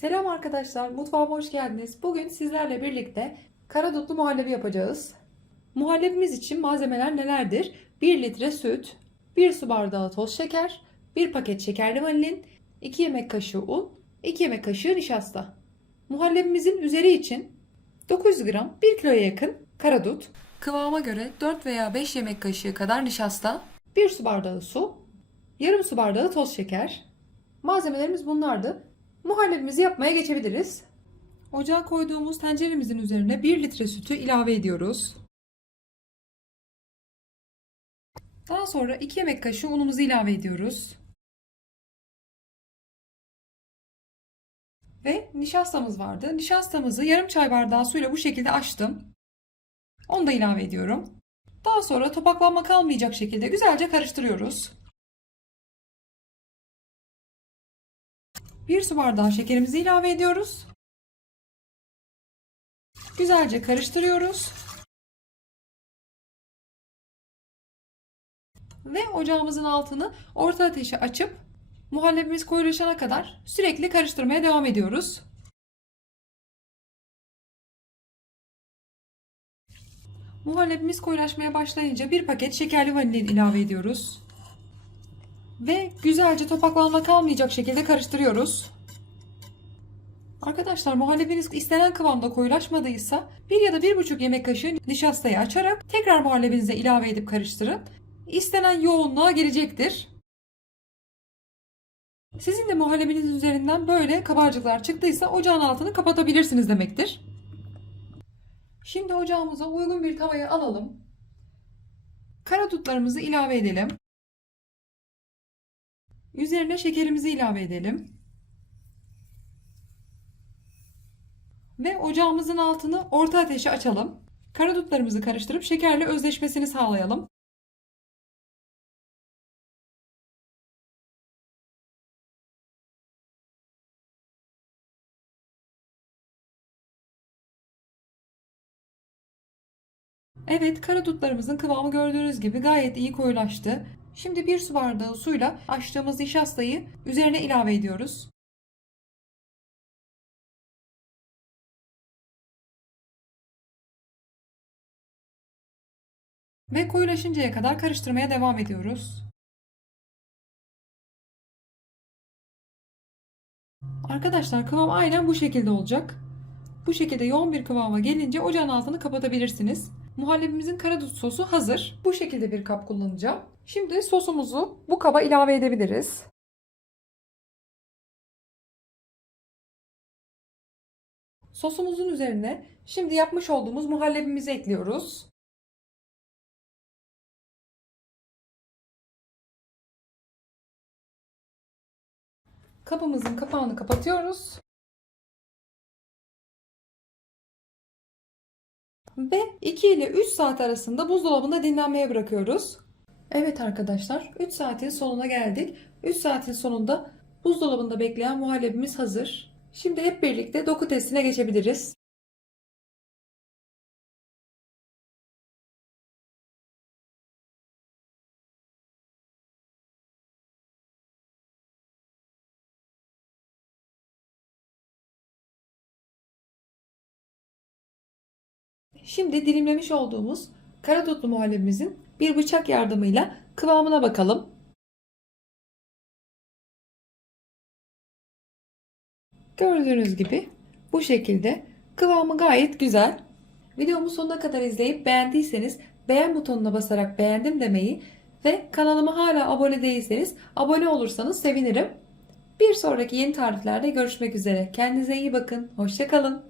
Selam arkadaşlar, mutfağıma hoş geldiniz. Bugün sizlerle birlikte karadutlu muhallebi yapacağız. Muhallebimiz için malzemeler nelerdir? 1 litre süt, 1 su bardağı toz şeker, 1 paket şekerli vanilin, 2 yemek kaşığı un, 2 yemek kaşığı nişasta. Muhallebimizin üzeri için 900 gram 1 kiloya yakın karadut, kıvama göre 4 veya 5 yemek kaşığı kadar nişasta, 1 su bardağı su, yarım su bardağı toz şeker. Malzemelerimiz bunlardı. Muhallebimizi yapmaya geçebiliriz. Ocağa koyduğumuz tenceremizin üzerine 1 litre sütü ilave ediyoruz. Daha sonra 2 yemek kaşığı unumuzu ilave ediyoruz. Ve nişastamız vardı. Nişastamızı yarım çay bardağı suyla bu şekilde açtım. Onu da ilave ediyorum. Daha sonra topaklanma kalmayacak şekilde güzelce karıştırıyoruz. 1 su bardağı şekerimizi ilave ediyoruz. Güzelce karıştırıyoruz. Ve ocağımızın altını orta ateşe açıp muhallebimiz koyulaşana kadar sürekli karıştırmaya devam ediyoruz. Muhallebimiz koyulaşmaya başlayınca bir paket şekerli vanilin ilave ediyoruz. Ve güzelce topaklanma kalmayacak şekilde karıştırıyoruz. Arkadaşlar muhallebiniz istenen kıvamda koyulaşmadıysa 1 ya da 1,5 yemek kaşığı nişastayı açarak tekrar muhallebinize ilave edip karıştırın. İstenen yoğunluğa gelecektir. Sizin de muhallebiniz üzerinden böyle kabarcıklar çıktıysa ocağın altını kapatabilirsiniz demektir. Şimdi ocağımıza uygun bir tavaya alalım. Karadutlarımızı ilave edelim. Üzerine şekerimizi ilave edelim. Ve ocağımızın altını orta ateşe açalım. Karadutlarımızı karıştırıp şekerle özleşmesini sağlayalım. Evet, karadutlarımızın kıvamı gördüğünüz gibi gayet iyi koyulaştı. Şimdi bir su bardağı suyla açtığımız nişastayı üzerine ilave ediyoruz. Ve koyulaşıncaya kadar karıştırmaya devam ediyoruz. Arkadaşlar kıvam aynen bu şekilde olacak. Bu şekilde yoğun bir kıvama gelince ocağın altını kapatabilirsiniz. Muhallebimizin karadut sosu hazır. Bu şekilde bir kap kullanacağım. Şimdi sosumuzu bu kaba ilave edebiliriz. Sosumuzun üzerine şimdi yapmış olduğumuz muhallebimizi ekliyoruz. Kabımızın kapağını kapatıyoruz. Ve 2 ile 3 saat arasında buzdolabında dinlenmeye bırakıyoruz. Evet arkadaşlar 3 saatin sonuna geldik. 3 saatin sonunda buzdolabında bekleyen muhallebimiz hazır. Şimdi hep birlikte doku testine geçebiliriz. Şimdi dilimlemiş olduğumuz karadutlu muhallebimizin bir bıçak yardımıyla kıvamına bakalım. Gördüğünüz gibi bu şekilde kıvamı gayet güzel. Videomu sonuna kadar izleyip beğendiyseniz beğen butonuna basarak beğendim demeyi ve kanalıma hala abone değilseniz abone olursanız sevinirim. Bir sonraki yeni tariflerde görüşmek üzere. Kendinize iyi bakın. Hoşçakalın.